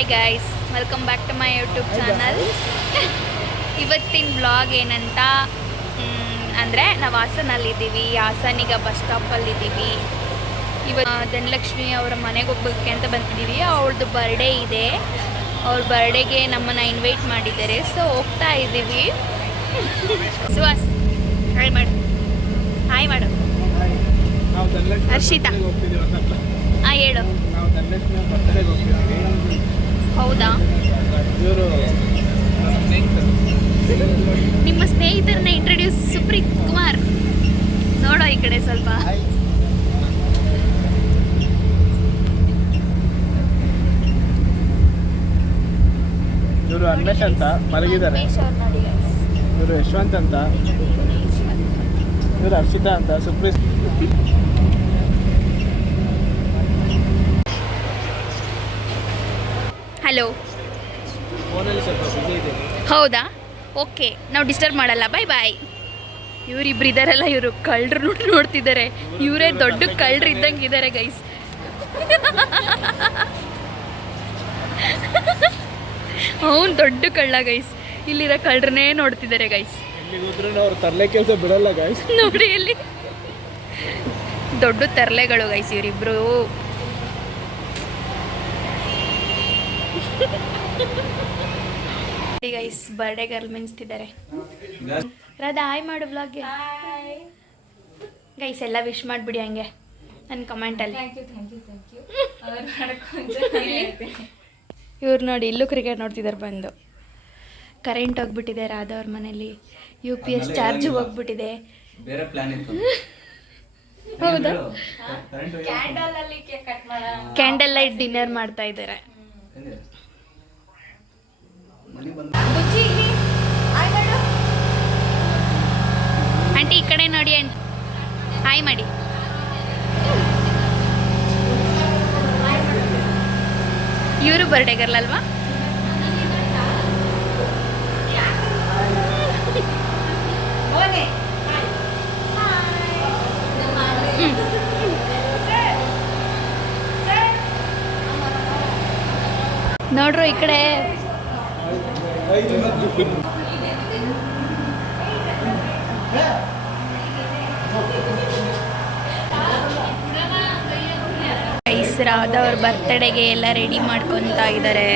Hi guys, welcome back to my YouTube channel. ಇವತ್ತಿನ blog ಏನಂತ ಅಂದರೆ ನಾವು ಹಾಸನಲ್ಲಿದ್ದೀವಿ. ಹಾಸನೀಗ ಬಸ್ ಸ್ಟಾಪಲ್ಲಿದ್ದೀವಿ. ಇವತ್ತು ಧನಲಕ್ಷ್ಮಿ ಅವರ ಮನೆಗೆ ಹೋಗ್ಬೇಕು ಅಂತ ಬಂದಿದ್ದೀವಿ. ಅವ್ರದ್ದು ಬರ್ಡೇ ಇದೆ. ಅವ್ರ ಬರ್ಡೇಗೆ ನಮ್ಮನ್ನು ಇನ್ವೈಟ್ ಮಾಡಿದ್ದಾರೆ. ಸೊ ಹೋಗ್ತಾ ಇದ್ದೀವಿ. ಸುಹಾಸ್ ಹಾಯ್ ಮಾಡು, ಹಾಯ್ ಮಾಡು. ಹರ್ಷಿತಾ ಹೇಳು. ಹೌದಾ, ನಿಮ್ಮ ಸ್ನೇಹಿತರನ್ನ ಇಂಟ್ರೊಡ್ಯೂಸ್. ಸುಪ್ರೀತ್ ಕುಮಾರ್, ನೋಡೋ ಈ ಕಡೆ ಸ್ವಲ್ಪ. ಇವರು ಅನ್ವೇಷ್ ಅಂತ ಮಲಗಿದ್ದಾರೆ. ಇವರು ಯಶವಂತ್ ಅಂತ, ಇವರು ಹರ್ಷಿತಾ ಅಂತ, ಸುಪ್ರೀತ್. ಹಲೋ, ಫೋನಲ್ಲಿ ಸ್ವಲ್ಪ ಬಿಸಿ ಇದ್ದೀನಿ. ಹೌದಾ, ಓಕೆ, ನಾವು ಡಿಸ್ಟರ್ಬ್ ಮಾಡಲ್ಲ. ಬಾಯ್ ಬಾಯ್. ಇವರಿಬ್ರು ಇದ್ದಾರಲ್ಲ, ಇವರು ಕಳ್ಳರು ನೋಡ್ತಿದ್ದಾರೆ. ಇವರೇ ದೊಡ್ಡ ಕಳ್ಳರು ಇದ್ದಂಗೆ ಇದ್ದಾರೆ ಗೈಸ್. ಅವನು ದೊಡ್ಡ ಕಳ್ಳ ಗೈಸ್. ಇಲ್ಲಿರೋ ಕಳ್ಳರನ್ನೇ ನೋಡ್ತಿದ್ದಾರೆ ಗೈಸ್. ಅವ್ರು ತರಲೆ ಕೆಲಸ ಬಿಡಲ್ಲ ಗೈಸ್. ನೋಡಿ ಇಲ್ಲಿ ದೊಡ್ಡ ತರಲೆಗಳು ಗೈಸ್ ಇವರಿಬ್ರು. ಗೈಸ್ ಬರ್ಡೇ ಗರ್ಲ್ ಮಿಂಚ್ತಿದ್ದಾರೆ. ರಾಧಾ ಹಾಯ್ ಮಾಡು ಬ್ಲಾಗ್ಗೆ. ಗೈಸ್ ಎಲ್ಲ ವಿಶ್ ಮಾಡಿಬಿಡಿ ಹಂಗೆ ನನ್ನ ಕಮೆಂಟಲ್ಲಿ. ಇವ್ರು ನೋಡಿ ಇಲ್ಲೂ ಕ್ರಿಕೆಟ್ ನೋಡ್ತಿದ್ದಾರೆ ಬಂದು. ಕರೆಂಟ್ ಹೋಗ್ಬಿಟ್ಟಿದೆ ರಾಧಾ ಅವ್ರ ಮನೇಲಿ. UPS ಚಾರ್ಜ್ ಹೋಗ್ಬಿಟ್ಟಿದೆ. ಹೌದಾ, ಕ್ಯಾಂಡಲ್ ಲೈಟ್ ಡಿನ್ನರ್ ಮಾಡ್ತಾ ಇದ್ದಾರೆ. ಆಂಟಿ ಈ ಕಡೆ ನೋಡಿ, ಆಂಟಿ ಹಾಯ್ ಮಾಡಿ. ಇವರು ಬರ್ಡೇ ಗರ್ಲ್ ಅಲ್ವಾ? ನೋಡ್ರು ಈ ಕಡೆ. ರಾಧಾ ಅವ್ರ ಬರ್ತಡೆಗೆ ಎಲ್ಲ ರೆಡಿ ಮಾಡ್ಕೊತಾ ಇದ್ದಾರೆ.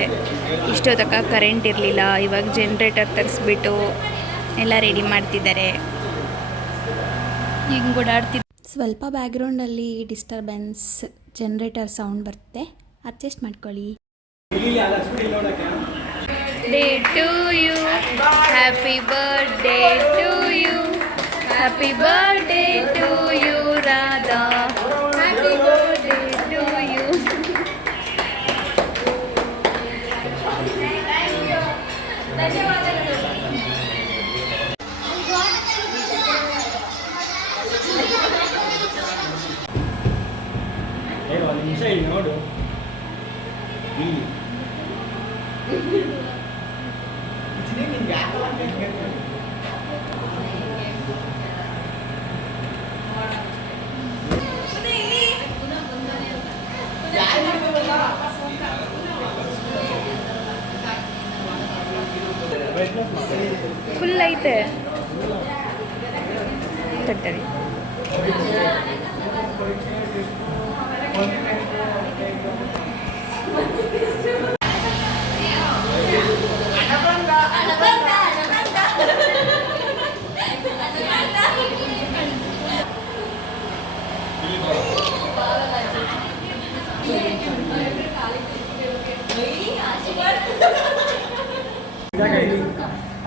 ಇಷ್ಟೊತ್ತಕ ಕರೆಂಟ್ ಇರಲಿಲ್ಲ. ಇವಾಗ ಜನ್ರೇಟರ್ ತರಿಸ್ಬಿಟ್ಟು ಎಲ್ಲ ರೆಡಿ ಮಾಡ್ತಿದ್ದಾರೆ. ಹಿಂಗೆ ಓಡಾಡ್ತಿದ್ದ. ಸ್ವಲ್ಪ ಬ್ಯಾಕ್ಗ್ರೌಂಡಲ್ಲಿ ಡಿಸ್ಟರ್ಬೆನ್ಸ್, ಜನ್ರೇಟರ್ ಸೌಂಡ್ ಬರುತ್ತೆ, ಅಡ್ಜಸ್ಟ್ ಮಾಡ್ಕೊಳ್ಳಿ. Day to you, happy birthday to you, happy birthday to you Radha, happy birthday to you. ನೋಡು ಫುಲ್ ಐತೆ ತಟ್ಟರಿ.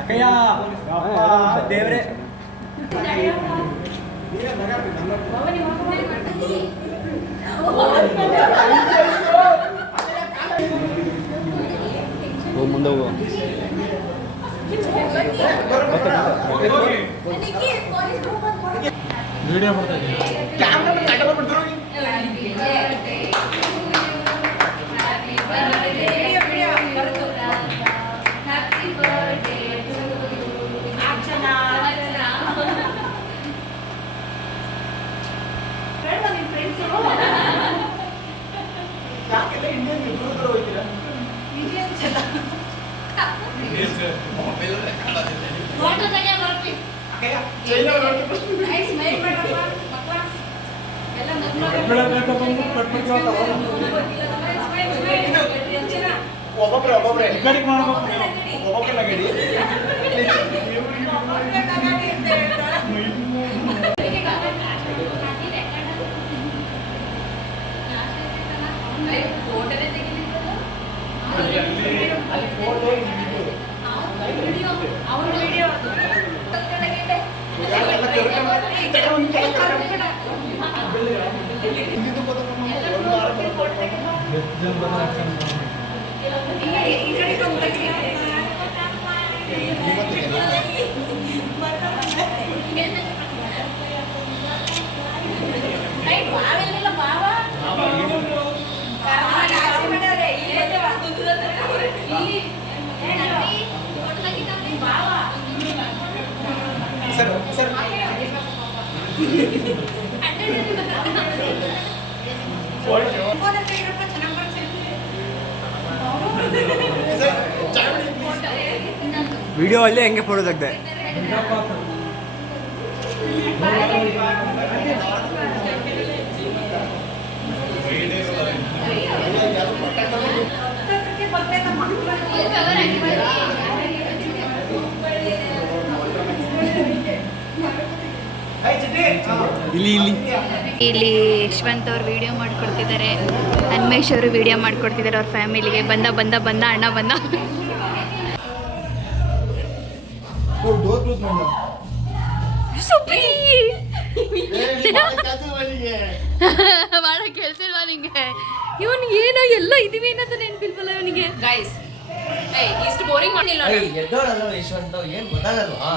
ಅಕ್ಕಯ್ಯ ದೇವ್ರೆ. ಮುಂದೆ ಹೋಗುವ. ವಿಡಿಯೋ ಮಾಡ್ತಾ ಇದ್ದೀನಿ. ಒಬ್ಬೊಬ್ರೆ ಈ ಕಡೆಗೆ ಮಾಡ್ಬೇಕು ಒಬ್ಬೊಬ್ರೆ ನಗಡಿ ವಿಡಿಯೋ ಅಲ್ಲಿ ಹೆಂಗೆ ಫೋಟೋ ತೆಗ್ದೆ ಇಲ್ಲಿ ಇಲ್ಲಿ ಇಲ್ಲಿ ಯಶವಂತ್ ಅವ್ರು ವಿಡಿಯೋ ಮಾಡ್ಕೊಡ್ತಿದ್ದಾರೆ, ಅನ್ಮೇಶ್ ಅವರು ವಿಡಿಯೋ ಮಾಡ್ಕೊಡ್ತಿದ್ದಾರೆ ಅವ್ರ ಫ್ಯಾಮಿಲಿಗೆ. ಬಂದ ಬಂದ ಬಂದ ಅಣ್ಣ ಬಂದ. ಸುಬ್ಬಿ ಮಾಡಕ್ ಕೇಳ್ತಿಲ್ವಾ ನಿಂಗೆ? ಇವನಿಗೆ ಏನೋ ಎಲ್ಲ ಇದೀವಿ ಅನ್ನೋದು ನೆನಪಿಲ್ವಲ್ಲ ಇವನಿಗೆ. ಗೈಸ್ ಇಷ್ಟು ಬೋರಿಂಗ್ ಮಾಡಿಲ್ಲ. ಎದ್ದೋಳಲ್ಲ ಯಶವಂತ ಏನ್ ಗೊತ್ತಾಗಲ್ವಾ?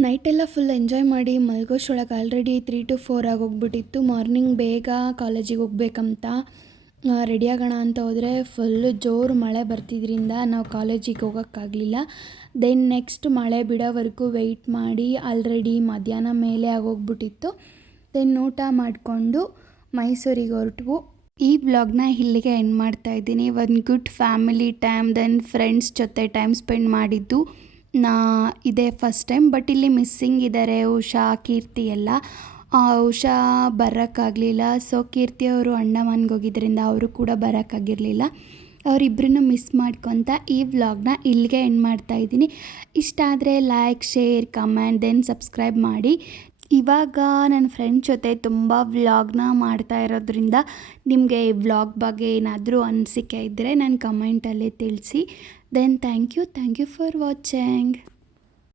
ನೈಟೆಲ್ಲ ಫುಲ್ ಎಂಜಾಯ್ ಮಾಡಿ ಮಲ್ಗೋಷ್ಟೊಳಗೆ ಆಲ್ರೆಡಿ 3 to 4 ಆಗೋಗ್ಬಿಟ್ಟಿತ್ತು. ಮಾರ್ನಿಂಗ್ ಬೇಗ ಕಾಲೇಜಿಗೆ ಹೋಗ್ಬೇಕಂತ ರೆಡಿ ಆಗೋಣ ಅಂತ ಹೋದರೆ ಫುಲ್ಲು ಜೋರು ಮಳೆ ಬರ್ತಿದ್ರಿಂದ ನಾವು ಕಾಲೇಜಿಗೆ ಹೋಗೋಕ್ಕಾಗಲಿಲ್ಲ. ದೆನ್ ನೆಕ್ಸ್ಟ್ ಮಳೆ ಬಿಡೋವರೆಗೂ ವೆಯ್ಟ್ ಮಾಡಿ ಆಲ್ರೆಡಿ ಮಧ್ಯಾಹ್ನ ಮೇಲೆ ಆಗೋಗ್ಬಿಟ್ಟಿತ್ತು. ದೆನ್ ಊಟ ಮಾಡಿಕೊಂಡು ಮೈಸೂರಿಗೆ ಹೊರಟ್ವು. ಈ ವ್ಲಾಗ್ನ ಇಲ್ಲಿಗೆ ಎಂಡ್ ಮಾಡ್ತಾ ಇದ್ದೀನಿ. ಒಂದು good family time then friends ಜೊತೆ ಟೈಮ್ ಸ್ಪೆಂಡ್ ಮಾಡಿದ್ದು ಇದೇ ಫಸ್ಟ್ ಟೈಮ್. ಬಟ್ ಇಲ್ಲಿ ಮಿಸ್ಸಿಂಗ್ ಇದ್ದಾರೆ ಉಷಾ, ಕೀರ್ತಿ ಎಲ್ಲ. ಉಷಾ ಬರೋಕ್ಕಾಗಲಿಲ್ಲ. ಸೊ ಕೀರ್ತಿ ಅವರು ಅಂಡಮಾನ್ಗೆ ಹೋಗಿದ್ದರಿಂದ ಅವರು ಕೂಡ ಬರೋಕ್ಕಾಗಿರಲಿಲ್ಲ. ಅವರಿಬ್ಬರನ್ನು ಮಿಸ್ ಮಾಡ್ಕೊತ ಈ ವ್ಲಾಗ್ನ ಇಲ್ಲಿಗೆ ಎಂಡ್ ಮಾಡ್ತಾ ಇದ್ದೀನಿ. ಇಷ್ಟ ಆದರೆ like, share, comment then subscribe ಮಾಡಿ. ಇವಾಗ ನನ್ನ ಫ್ರೆಂಡ್ ಜೊತೆ ತುಂಬ ವ್ಲಾಗ್ನ ಮಾಡ್ತಾ ಇರೋದ್ರಿಂದ ನಿಮಗೆ ಈ ವ್ಲಾಗ್ ಬಗ್ಗೆ ಏನಾದರೂ ಅನಿಸಿಕೆ ಇದ್ದರೆ ನನ್ನ ಕಮೆಂಟಲ್ಲಿ ತಿಳಿಸಿ. Then thank you for watching.